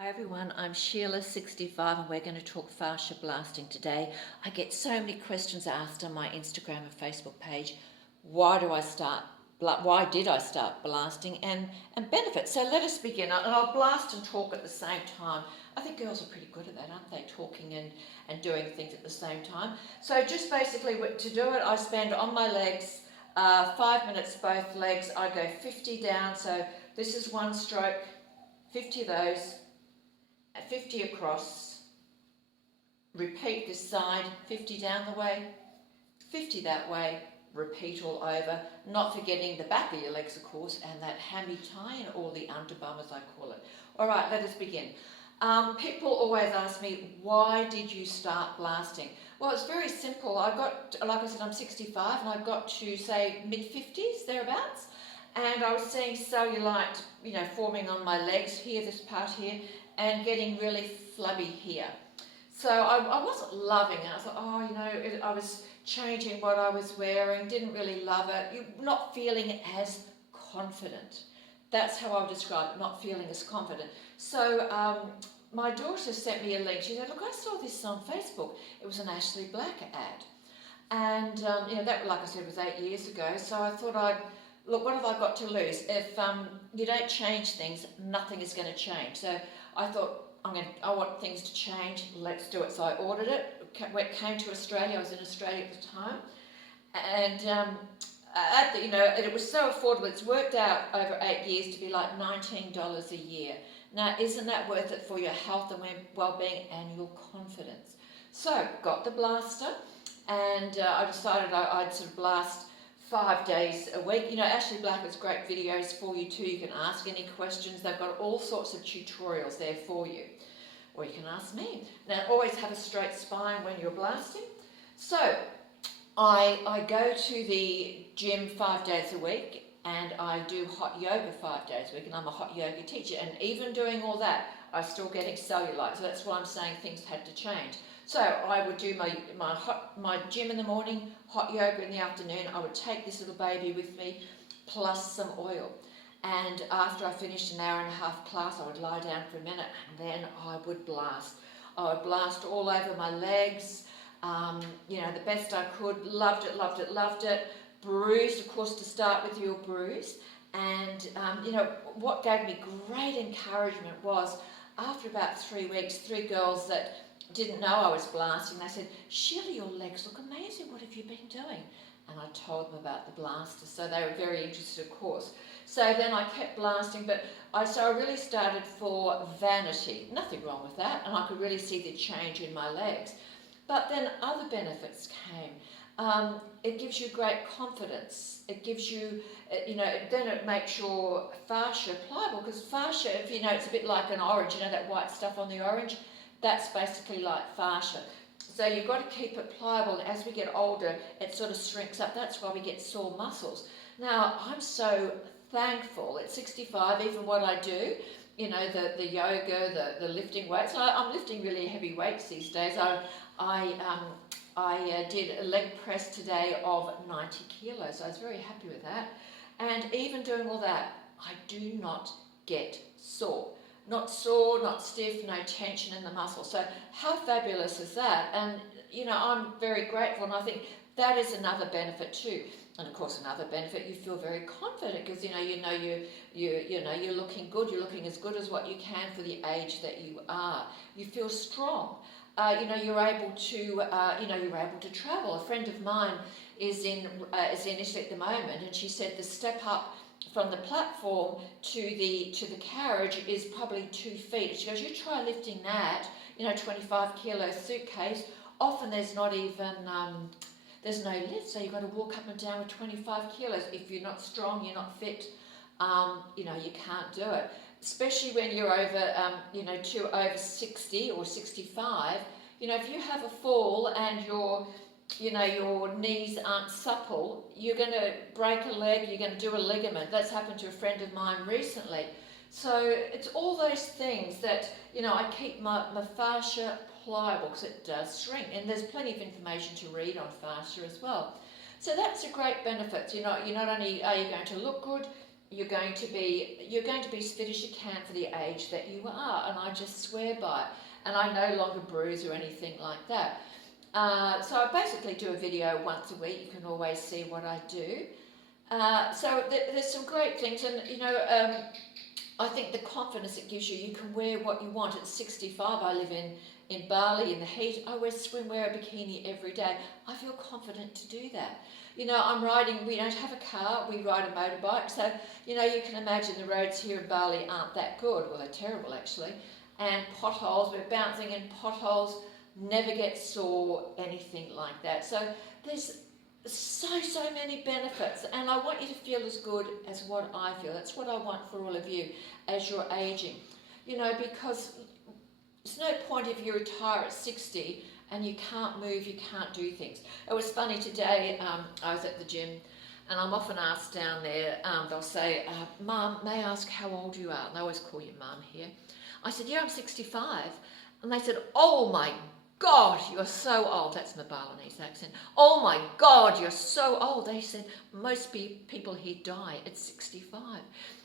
Hi everyone, I'm Sheila65 and we're going to talk fascia blasting today. I get so many questions asked on my Instagram and Facebook page. Why did I start blasting and benefits? So let us begin. And I'll blast and talk at the same time. I think girls are pretty good at that, aren't they? Talking and doing things at the same time. So just basically to do it, I spend on my legs 5 minutes both legs. I go 50 down. So this is one stroke, 50 of those. 50 across, repeat this side, 50 down the way, 50 that way, repeat all over, not forgetting the back of your legs of course, and that hammy tie or the underbum as I call it. Alright, let us begin. People always ask me, why did you start blasting? Well, it's very simple. I got, like I said, I'm 65 and I got to say mid-50s, thereabouts, and I was seeing cellulite, forming on my legs here, this part here, and getting really flabby here. So I wasn't loving it. I thought, I was changing what I was wearing, didn't really love it. You're not feeling as confident. That's how I would describe it, not feeling as confident. So my daughter sent me a link. She said, look, I saw this on Facebook. It was an Ashley Black ad. And, that, like I said, was 8 years ago. So I thought look, what have I got to lose? If you don't change things, nothing is going to change. So I thought, I want things to change, let's do it. So I ordered it. It came to Australia. I was in Australia at the time. And it was so affordable. It's worked out over 8 years to be like $19 a year. Now, isn't that worth it for your health and well-being and your confidence? So, got the blaster, and I decided I'd sort of blast 5 days a week. Ashley Black has great videos for you too. You can ask any questions. They've got all sorts of tutorials there for you. Or you can ask me. Now, always have a straight spine when you're blasting. So, I go to the gym 5 days a week and I do hot yoga 5 days a week, and I'm a hot yoga teacher, and even doing all that, I'm still getting cellulite. So that's why I'm saying things had to change. So I would do my gym in the morning, hot yoga in the afternoon. I would take this little baby with me, plus some oil. And after I finished an hour and a half class, I would lie down for a minute, and then I would blast. I would blast all over my legs, the best I could. Loved it, loved it, loved it. Bruised, of course, to start with, you're bruised. And, what gave me great encouragement was after about 3 weeks, 3 girls that didn't know I was blasting, they said, Sheila, your legs look amazing, what have you been doing? And I told them about the blaster, so they were very interested, of course. So then I kept blasting, but I really started for vanity. Nothing wrong with that, and I could really see the change in my legs. But then other benefits came. It gives you great confidence. It gives you, then it makes your fascia pliable, because fascia, if it's a bit like an orange, that white stuff on the orange, that's basically like fascia. So you've got to keep it pliable, and as we get older, it sort of shrinks up. That's why we get sore muscles. Now, I'm so thankful at 65, even what I do, the yoga, the lifting weights. I'm lifting really heavy weights these days. I did a leg press today of 90 kilos. I was very happy with that. And even doing all that, I do not get sore. Not sore, not stiff, no tension in the muscle. So how fabulous is that? And, I'm very grateful, and I think that is another benefit too. And of course, another benefit, you feel very confident because you're looking good. You're looking as good as what you can for the age that you are. You feel strong. You're able to travel. A friend of mine is in Italy at the moment, and she said the step up from the platform to the carriage is probably 2 feet. She goes, you try lifting that, 25 kilo suitcase. Often there's not even there's no lift, so you've got to walk up and down with 25 kilos. If you're not strong, you're not fit, you can't do it. Especially when you're over, over 60 or 65. If you have a fall and your knees aren't supple, you're going to break a leg, you're going to do a ligament. That's happened to a friend of mine recently. So it's all those things that, I keep my fascia pliable because it does shrink. And there's plenty of information to read on fascia as well. So that's a great benefit. You're not only are you going to look good, you're going to be as fit as you can for the age that you are, and I just swear by it. And I no longer bruise or anything like that. So I basically do a video once a week. You can always see what I do. So there's some great things, and I think the confidence it gives you. You can wear what you want. At 65, I live in Bali in the heat. I wear swimwear, a bikini every day. I feel confident to do that. I'm riding, we don't have a car, we ride a motorbike, so, you can imagine the roads here in Bali aren't that good. Well, they're terrible, actually. And potholes, we're bouncing in potholes, never get sore, anything like that. So there's so many benefits, and I want you to feel as good as what I feel. That's what I want for all of you as you're aging. Because there's no point if you retire at 60 and you can't move, you can't do things. It was funny today, I was at the gym, and I'm often asked down there, they'll say, Mum, may I ask how old you are? And they always call you Mum here. I said, yeah, I'm 65. And they said, oh my God, you're so old. That's in the Balinese accent. Oh my God, you're so old. They said, most people here die at 65.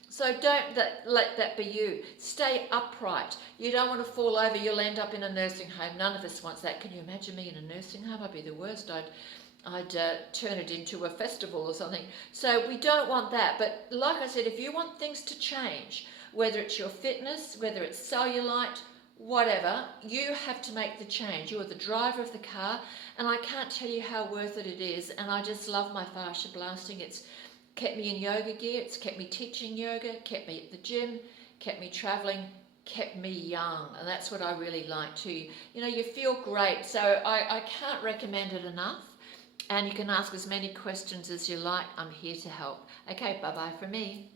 So don't let that be you. Stay upright. You don't want to fall over. You'll end up in a nursing home. None of us wants that. Can you imagine me in a nursing home? I'd be the worst. I'd turn it into a festival or something. So we don't want that. But like I said, if you want things to change, whether it's your fitness, whether it's cellulite, whatever, you have to make the change. You are the driver of the car, and I can't tell you how worth it is. And I just love my fascia blasting. It's kept me in yoga gear, it's kept me teaching yoga, kept me at the gym, kept me travelling, kept me young, and that's what I really like too. You feel great, so I can't recommend it enough, and you can ask as many questions as you like. I'm here to help. Okay, bye-bye from me.